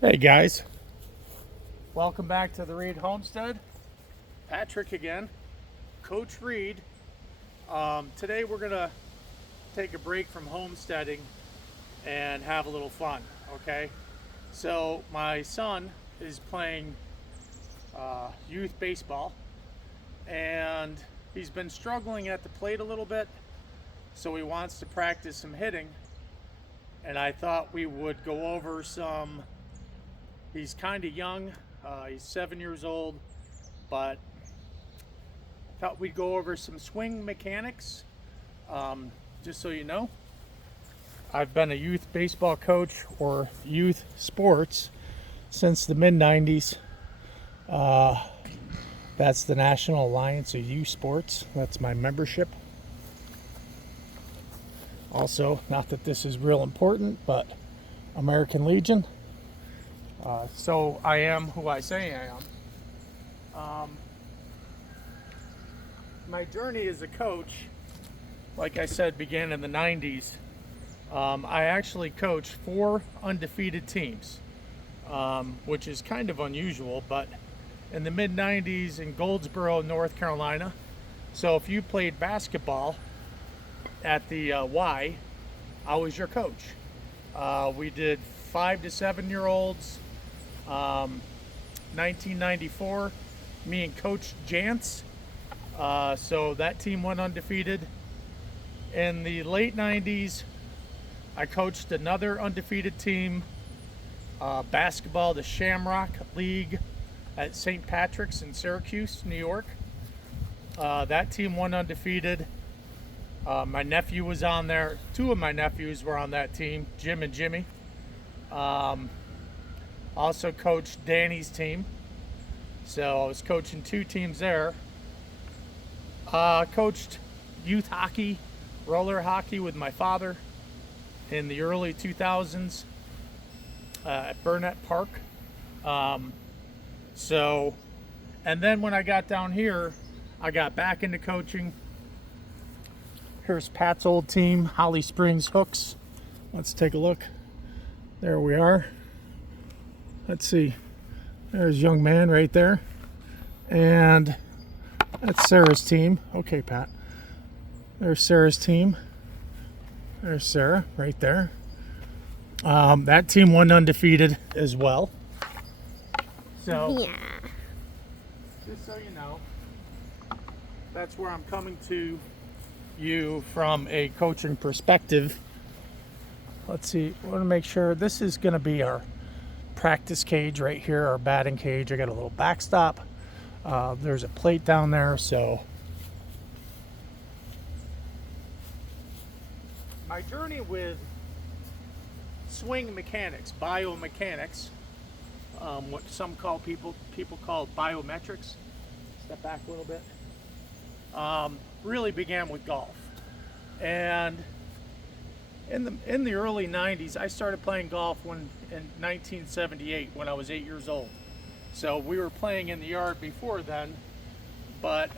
Hey guys, welcome back to the Reed Homestead. Patrick again, Coach Reed. Today we're gonna take a break from homesteading and have a little fun. Okay, so my son is playing youth baseball, and he's been struggling at the plate a little bit. So he wants to practice some hitting, and I thought we would go over some. He's kind of young. He's 7 years old, but thought we'd go over some swing mechanics. Just so you know, I've been a youth baseball coach or youth sports since the mid 90s. That's the National Alliance of Youth Sports. That's my membership. Also, not that this is real important, but American Legion. So I am who I say I am. My journey as a coach, like I said, began in the 90s. I actually coached 4 undefeated teams, which is kind of unusual, but in the mid 90s in Goldsboro, North Carolina. So if you played basketball at the Y, I was your coach. We did 5 to 7 year olds. 1994, me and Coach Jantz. So that team went undefeated. In the late 90s, I coached another undefeated team, basketball, the Shamrock League at St. Patrick's in Syracuse, New York. That team went undefeated. My nephew was on there. 2 of my nephews were on that team, Jim and Jimmy. Also coached Danny's team. So I was coaching 2 teams there. Coached youth hockey, roller hockey with my father in the early 2000s at Burnett Park. And then when I got down here, I got back into coaching. Here's Pat's old team, Holly Springs Hooks. Let's take a look. There we are. Let's see. There's young man right there. And that's Sarah's team. Okay, Pat. There's Sarah's team. There's Sarah right there. That team won undefeated as well. So, Yeah. just so you know, that's where I'm coming to you from a coaching perspective. Let's see. I want to make sure this is going to be our practice cage right here, our batting cage. I got a little backstop. There's a plate down there. So my journey with swing mechanics, biomechanics, what some call people call biometrics. Step back a little bit. Really began with golf, and in the early 90s, I started playing golf in 1978 when I was 8 years old. So we were playing in the yard before then, but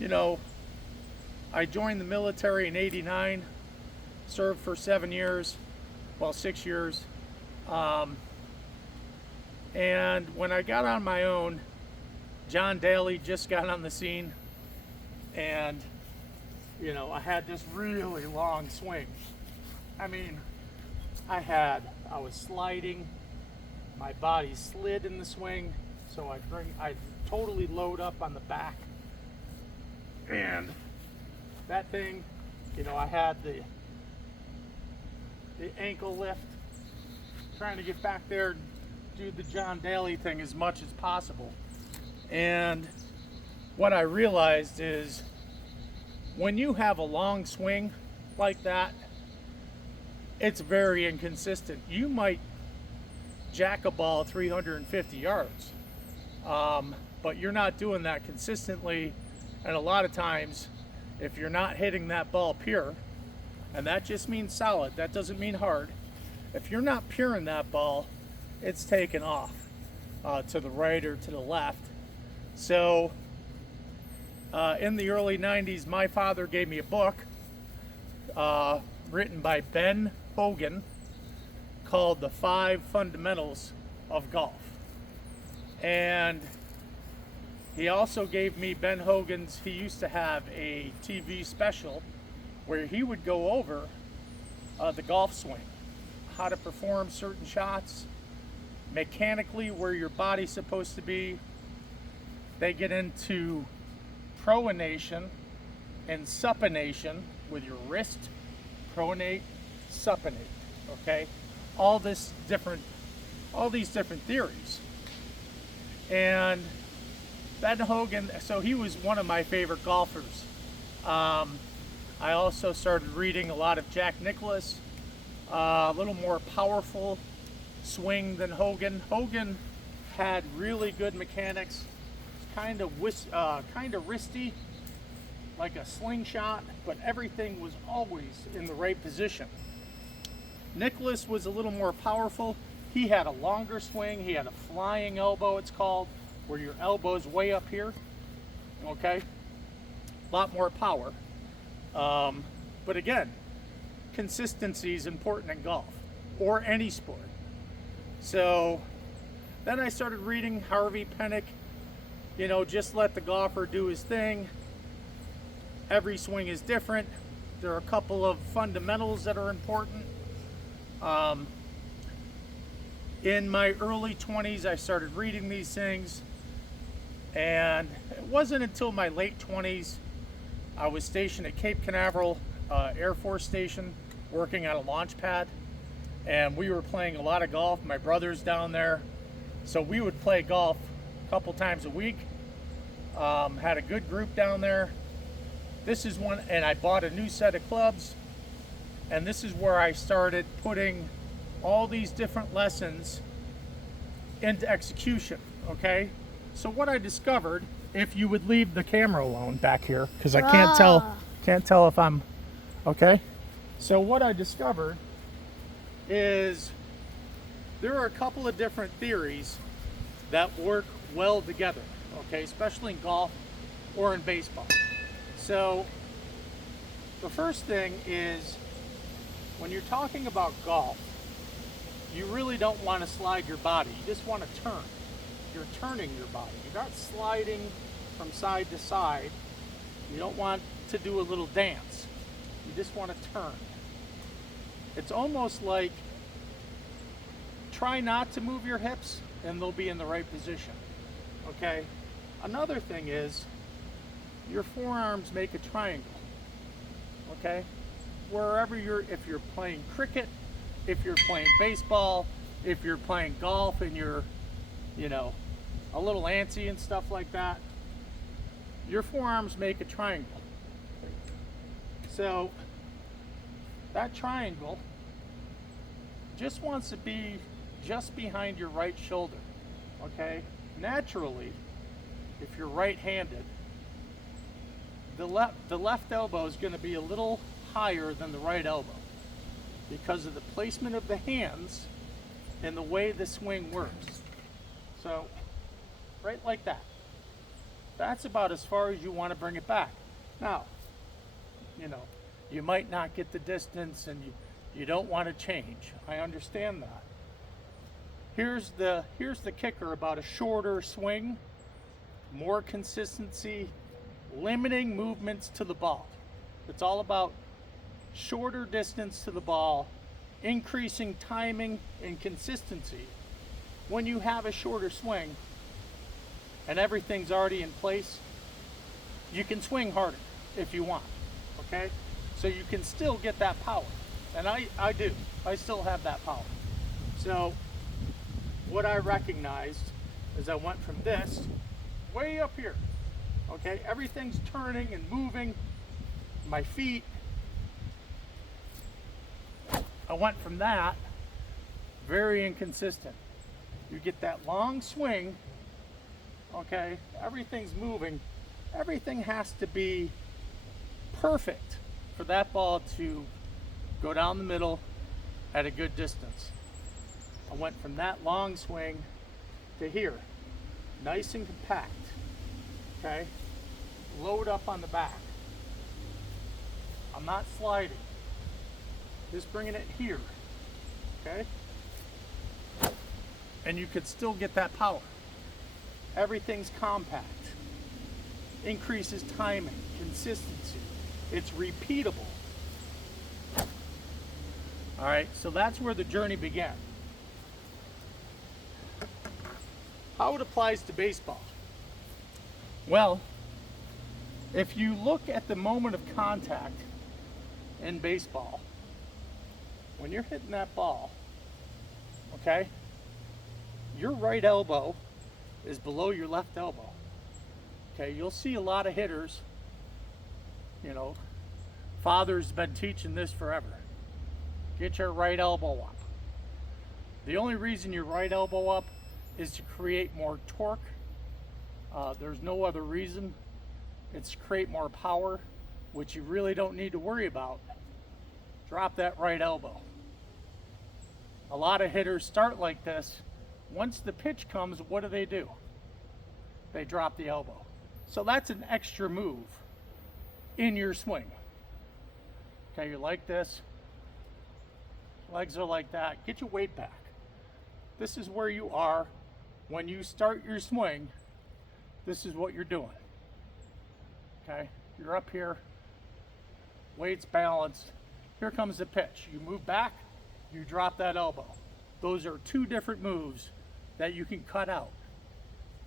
I joined the military in '89, served for 7 years, well 6 years, and when I got on my own, John Daly just got on the scene, and I had this really long swing. I mean, I was sliding, my body slid in the swing, so I'd totally load up on the back. And that thing, I had the ankle lift, trying to get back there and do the John Daly thing as much as possible. And what I realized is when you have a long swing like that, it's very inconsistent. You might jack a ball 350 yards, but you're not doing that consistently. And a lot of times, if you're not hitting that ball pure, and that just means solid, that doesn't mean hard. If you're not puring that ball, it's taken off to the right or to the left. So in the early 90s, my father gave me a book written by Ben Hogan called The 5 Fundamentals of Golf. And he also gave me Ben Hogan's, he used to have a TV special where he would go over the golf swing, how to perform certain shots, mechanically where your body's supposed to be. They get into pronation and supination with your wrist, pronate, supinate, okay? All these different theories. And Ben Hogan, so he was one of my favorite golfers. I also started reading a lot of Jack Nicklaus, a little more powerful swing than Hogan. Hogan had really good mechanics, kind of wristy, like a slingshot, but everything was always in the right position. Nicklaus was a little more powerful. He had a longer swing. He had a flying elbow, it's called, where your elbow's way up here, okay? A lot more power. But again, consistency is important in golf or any sport. So then I started reading Harvey Penick, you know, just let the golfer do his thing. Every swing is different. There are a couple of fundamentals that are important. In my early 20s, I started reading these things, and it wasn't until my late 20s, I was stationed at Cape Canaveral Air Force Station, working on a launch pad, and we were playing a lot of golf. My brother's down there, so we would play golf a couple times a week. Had a good group down there. This is one, and I bought a new set of clubs, and this is where I started putting all these different lessons into execution, okay? So what I discovered, if you would leave the camera alone back here, because I can't tell if I'm, okay? So what I discovered is there are a couple of different theories that work well together, okay? Especially in golf or in baseball. So the first thing is, when you're talking about golf, you really don't want to slide your body. You just want to turn. You're turning your body. You're not sliding from side to side. You don't want to do a little dance. You just want to turn. It's almost like try not to move your hips and they'll be in the right position. Okay? Another thing is your forearms make a triangle. Okay? Wherever if you're playing cricket, if you're playing baseball, if you're playing golf and you're, you know, a little antsy and stuff like that, your forearms make a triangle. So that triangle just wants to be just behind your right shoulder, okay? Naturally, if you're right-handed, the left elbow is going to be a little higher than the right elbow because of the placement of the hands and the way the swing works. So, right like that. That's about as far as you want to bring it back. Now, you know, you might not get the distance and you don't want to change. I understand that. Here's the kicker about a shorter swing, more consistency, limiting movements to the ball. It's all about shorter distance to the ball, increasing timing and consistency. When you have a shorter swing and everything's already in place, you can swing harder if you want, okay? So you can still get that power. And I do. I still have that power. So what I recognized is I went from this way up here, okay? Everything's turning and moving. My feet. I went from that, very inconsistent. You get that long swing, okay? Everything's moving. Everything has to be perfect for that ball to go down the middle at a good distance. I went from that long swing to here, nice and compact, okay? Load up on the back. I'm not sliding, just bringing it here, okay? and you could still get that power. Everything's compact. Increases timing, consistency. It's repeatable. All right, so that's where the journey began. How it applies to baseball. Well, if you look at the moment of contact in baseball, when you're hitting that ball, okay, your right elbow is below your left elbow. Okay, you'll see a lot of hitters, you know, father's been teaching this forever. Get your right elbow up. The only reason your right elbow up is to create more torque. There's no other reason. It's to create more power, which you really don't need to worry about. Drop that right elbow. A lot of hitters start like this. Once the pitch comes, what do? They drop the elbow. So that's an extra move in your swing. Okay, you're like this. Legs are like that. Get your weight back. This is where you are when you start your swing. This is what you're doing. Okay, you're up here, weight's balanced. Here comes the pitch. You move back, you drop that elbow. Those are two different moves that you can cut out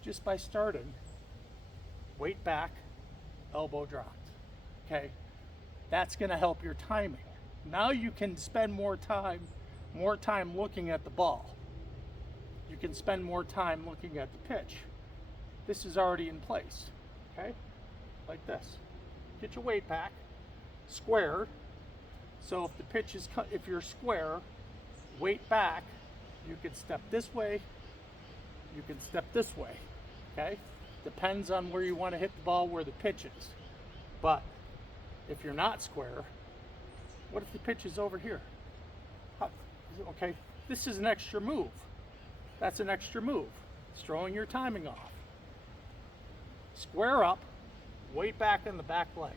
just by starting. Weight back, elbow dropped. Okay, that's going to help your timing. Now you can spend more time looking at the ball. You can spend more time looking at the pitch. This is already in place. Okay, like this. Get your weight back, square. So if the pitch is if you're square, weight back, you can step this way, you can step this way. Okay, depends on where you want to hit the ball, where the pitch is. But if you're not square, what if the pitch is over here? Okay, this is an extra move. That's an extra move. It's throwing your timing off. Square up, weight back in the back leg.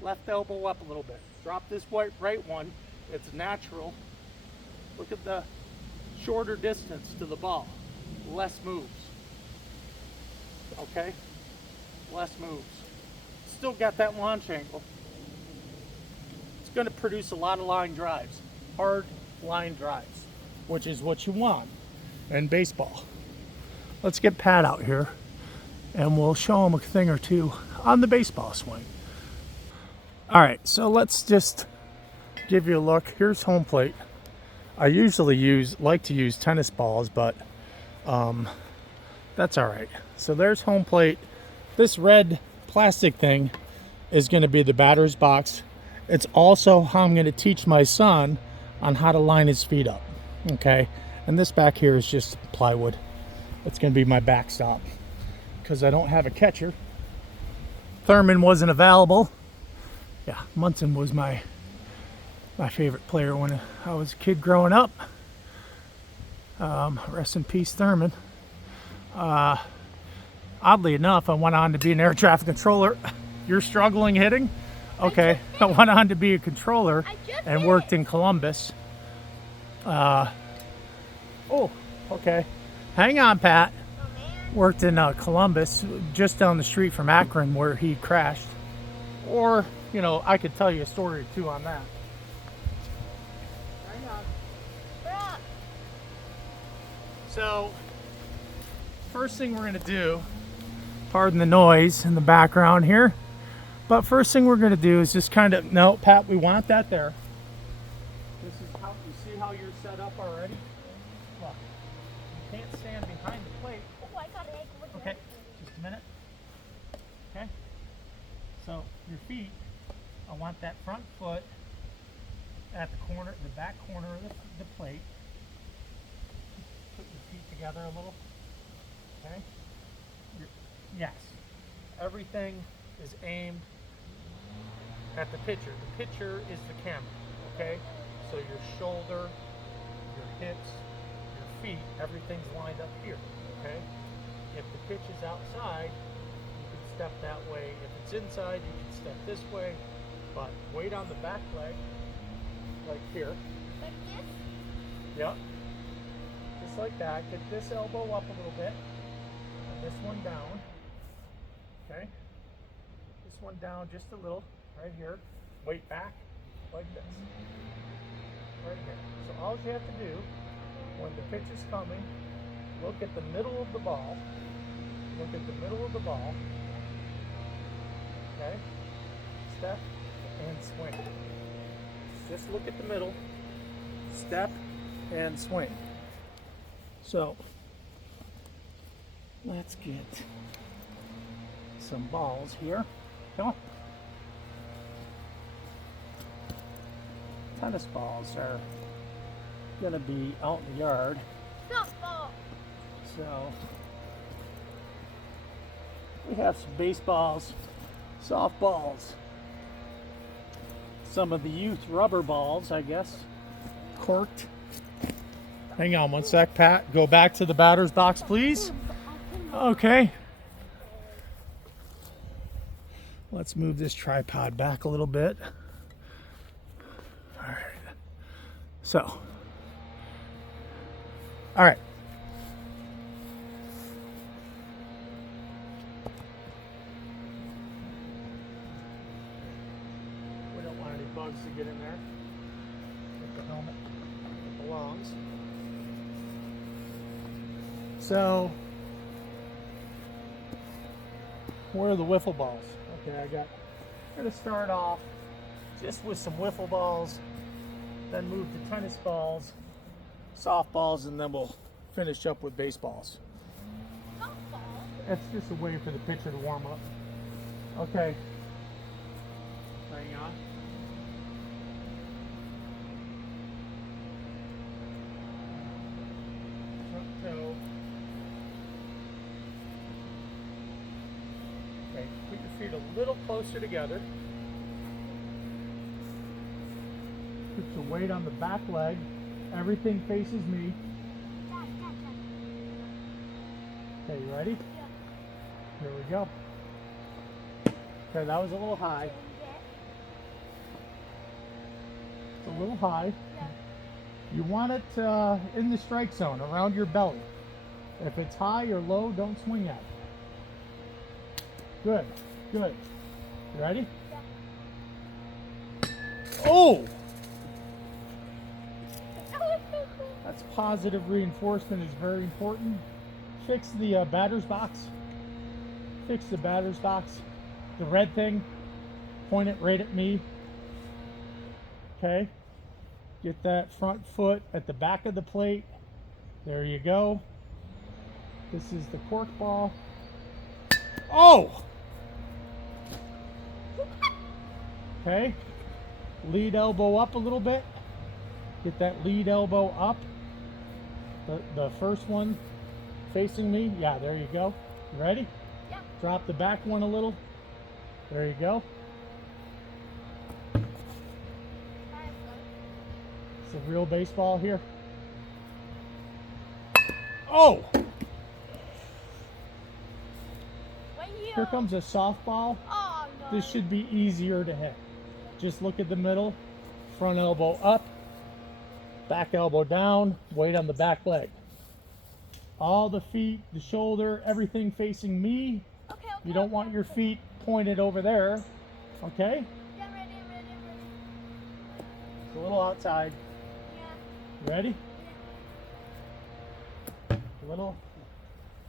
Left elbow up a little bit. Drop this right one. It's natural. Look at the shorter distance to the ball. Less moves. Okay? Less moves. Still got that launch angle. It's going to produce a lot of line drives. Hard line drives, which is what you want in baseball. Let's get Pat out here and we'll show him a thing or two on the baseball swing. All right, so let's just give you a look. Here's home plate. I usually like to use tennis balls, but that's all right. So there's home plate. This red plastic thing is going to be the batter's box. It's also how I'm going to teach my son on how to line his feet up. Okay, and this back here is just plywood. It's going to be my backstop because I don't have a catcher. Thurman wasn't available. Yeah, Munson was my favorite player when I was a kid growing up. Rest in peace, Thurman. Oddly enough, I went on to be an air traffic controller. You're struggling hitting? Okay, I went on to be a controller and worked in Columbus. Oh, okay. Hang on, Pat. Worked in Columbus, just down the street from Akron, where he crashed. Or, you know, I could tell you a story or two on that. Hang on. So, first thing we're going to do, pardon the noise in the background here, but first thing we're going to do is just kind of, no, Pat, we want that there. This is how, you see how you're set up already? Look, you can't stand behind the plate. Oh, I got it. Okay, just a minute. Okay, so your feet, I want that front foot at the corner, the back corner of the plate. Put your feet together a little. Okay. Yes. Everything is aimed at the pitcher. The pitcher is the camera. Okay. So your shoulder, your hips, your feet, everything's lined up here. Okay. If the pitch is outside, you can step that way. If it's inside, you can step this way. But weight on the back leg, like here. Like this? Yep. just like that. Get this elbow up a little bit, and this one down. Okay? This one down just a little, right here. Weight back, like this. Right here. So all you have to do, when the pitch is coming, look at the middle of the ball. Look at the middle of the ball. Okay? Step and swing. Just look at the middle. Step and swing. So, let's get some balls here. Come on. Tennis balls are going to be out in the yard. Softball. So, we have some baseballs, softballs, some of the youth rubber balls, I guess, corked. Hang on one sec, Pat. Go back to the batter's box, please. Okay. Let's move this tripod back a little bit. All right. So, all right. We don't want any bugs to get in there. Get the helmet. It belongs. So, where are the wiffle balls? Okay, I'm gonna start off just with some wiffle balls, then move to tennis balls, softballs, and then we'll finish up with baseballs. Softball? That's just a way for the pitcher to warm up. Okay. Hang on. Front toe. Okay, put your feet a little closer together. Put your weight on the back leg. Everything faces me. Okay, you ready? Yeah. Here we go. Okay, that was a little high. It's a little high. Yeah. You want it in the strike zone, around your belly. If it's high or low, don't swing at it. Good, good. You ready? Yeah. Oh! That's positive reinforcement is very important. Fix the batter's box. Fix the batter's box. The red thing, point it right at me. Okay. Get that front foot at the back of the plate. There you go. This is the cork ball. Oh! Okay. Lead elbow up a little bit. Get that lead elbow up. The first one facing me. Yeah, there you go. You ready? Yeah. Drop the back one a little. There you go. It's a real baseball here. Oh! Here comes a softball. Oh, no. This should be easier to hit. Just look at the middle. Front elbow up. Back elbow down. Weight on the back leg. All the feet, the shoulder, everything facing me. Okay, You don't want your feet pointed over there. Okay? Yeah, I'm ready. It's a little outside. Yeah. You ready? A little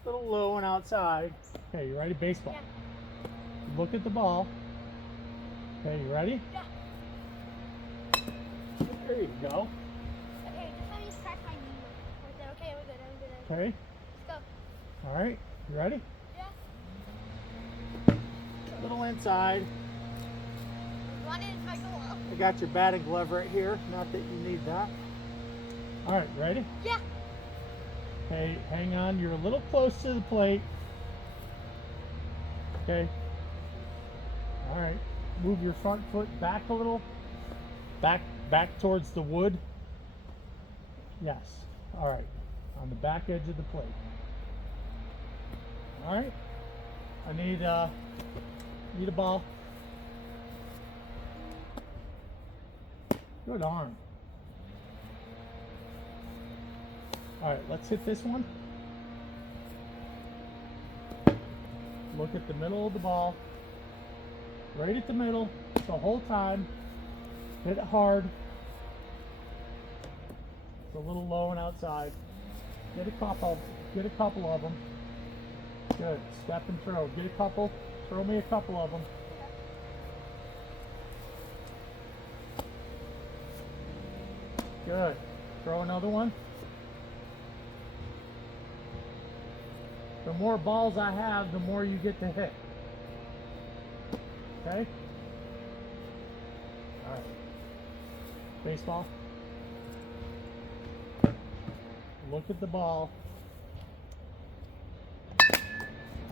low and outside. Okay, you ready? Baseball. Yeah. Look at the ball. Okay, you ready? Yeah. There you go. Okay, just let me crack my knee. Right there. Okay, we're good. I'm good. Okay. Let's go. All right. You ready? Yeah. A little inside. One is my goal. I got your batting glove right here. Not that you need that. All right, ready? Yeah. Okay, hang on. You're a little close to the plate. Okay. All right. Move your front foot back a little. Back towards the wood. Yes. All right. On the back edge of the plate. All right. I need a ball. Good arm. All right, let's hit this one. Look at the middle of the ball. Right at the middle the whole time. Hit it hard. It's a little low and outside. Get a couple of them. Good. Step and throw. Get a couple. Throw me a couple of them. Good. Throw another one. The more balls I have, the more you get to hit. Okay? All right. Baseball. Look at the ball.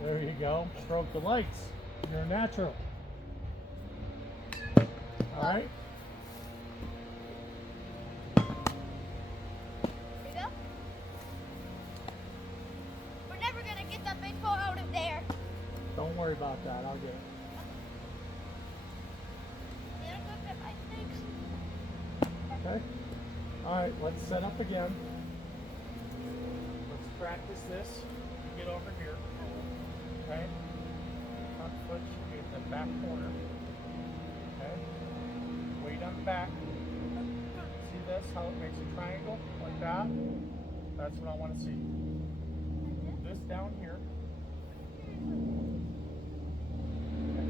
There you go. Stroke the lights. You're natural. All right. There you go. We're never gonna get that baseball out of there. Don't worry about that. I'll get it. Yeah, go get my sticks. Okay. All right. Let's set up again. Let's practice this. You get over here. Okay. Front foot should be at the back corner. Okay. Weight on the back. See this? How it makes a triangle like that? That's what I want to see. This down here. Okay,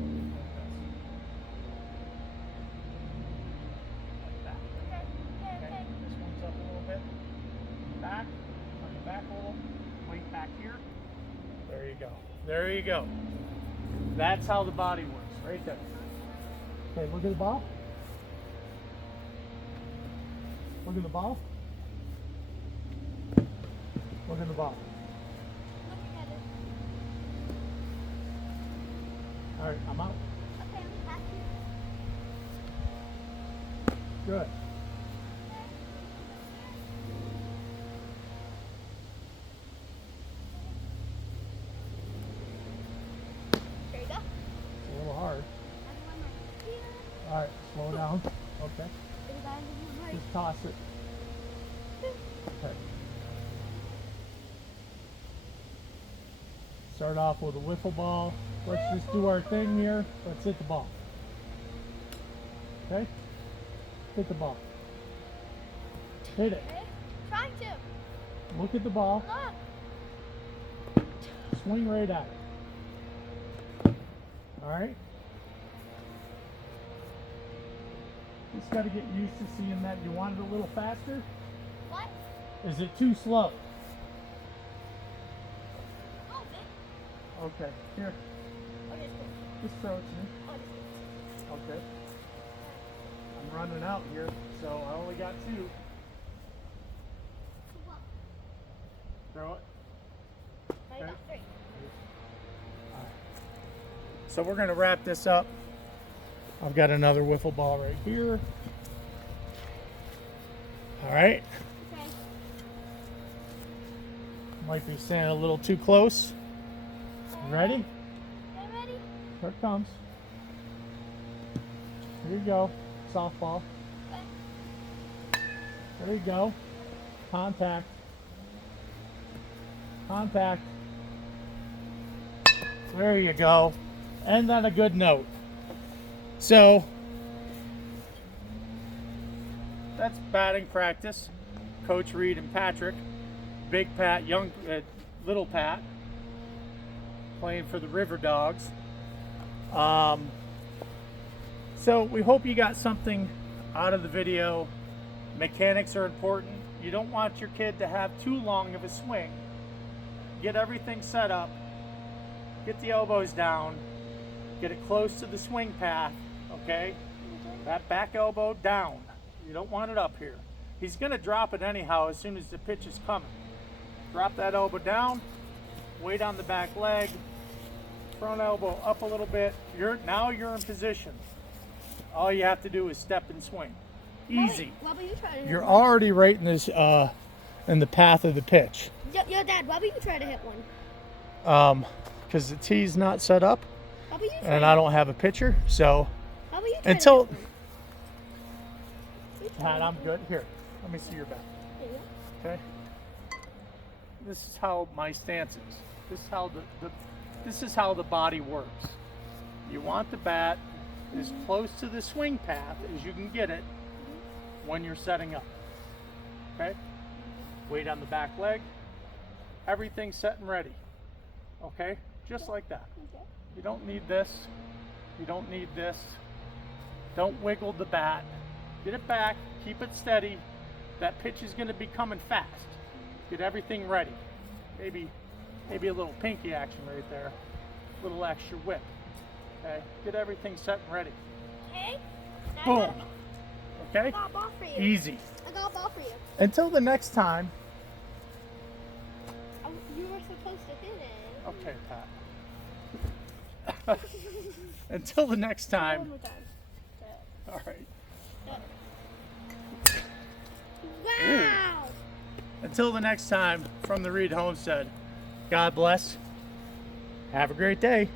like that. Okay. This one's up a little bit. Back. On the back a little. Weight back here. There you go. There you go. That's how the body works, right there. Okay, look at the ball. Look at the ball. Look at the ball. Looking at it. All right, I'm out. Okay, I'm happy. Good. There you go. It's a little hard. That's one right here. All right, slow down. Okay, There's that one right just toss it. Okay. Start off with a wiffle ball. Let's just do our thing here. Let's hit the ball. Okay? Hit the ball. Hit it. Okay. Trying to. Look at the ball. Look. Swing right at it. Alright? Just got to get used to seeing that. You want it a little faster? What? Is it too slow? Oh, this. Okay, here. Oh, this one. Just throw it to me. Oh, this one. Okay. I'm running out here, so I only got two. Throw it. I got three. So we're going to wrap this up. I've got another wiffle ball right here. All right. Okay. Might be standing a little too close. You ready? Okay, ready? Here it comes. Here you go. Softball. Okay. There you go. Contact. Contact. There you go. End on a good note. So, that's batting practice. Coach Reed and Patrick. Big Pat, little Pat, playing for the River Dogs. So we hope you got something out of the video. Mechanics are important. You don't want your kid to have too long of a swing. Get everything set up. Get the elbows down. Get it close to the swing path, okay? That back elbow down. You don't want it up here. He's going to drop it anyhow as soon as the pitch is coming. Drop that elbow down. Weight on the back leg. Front elbow up a little bit. Now you're in position. All you have to do is step and swing. Easy. What will you try to hit? You're already right in this in the path of the pitch. Yo, Dad, why will you try to hit one? Because the tee's not set up How will you try and to I don't have a pitcher, so How will you try until to hit one? Pat, I'm good. Here, let me see your back. There you go. Okay. this is how my stance is. This is how this is how the body works. You want the bat as close to the swing path as you can get it when you're setting up. Okay? Weight on the back leg. Everything's set and ready. Okay? Just like that. Okay. You don't need this. You don't need this. Don't wiggle the bat. Get it back. Keep it steady. That pitch is going to be coming fast. Get everything ready. Maybe a little pinky action right there. A little extra whip. Okay? Get everything set and ready. Okay. Now Boom. Okay? I got a ball for you. Easy. I got a ball for you. Until the next time. You were supposed to hit it. Okay, Pat. Until the next time. One more time. All right. Wow! Until the next time, from the Reed Homestead, God bless. Have a great day.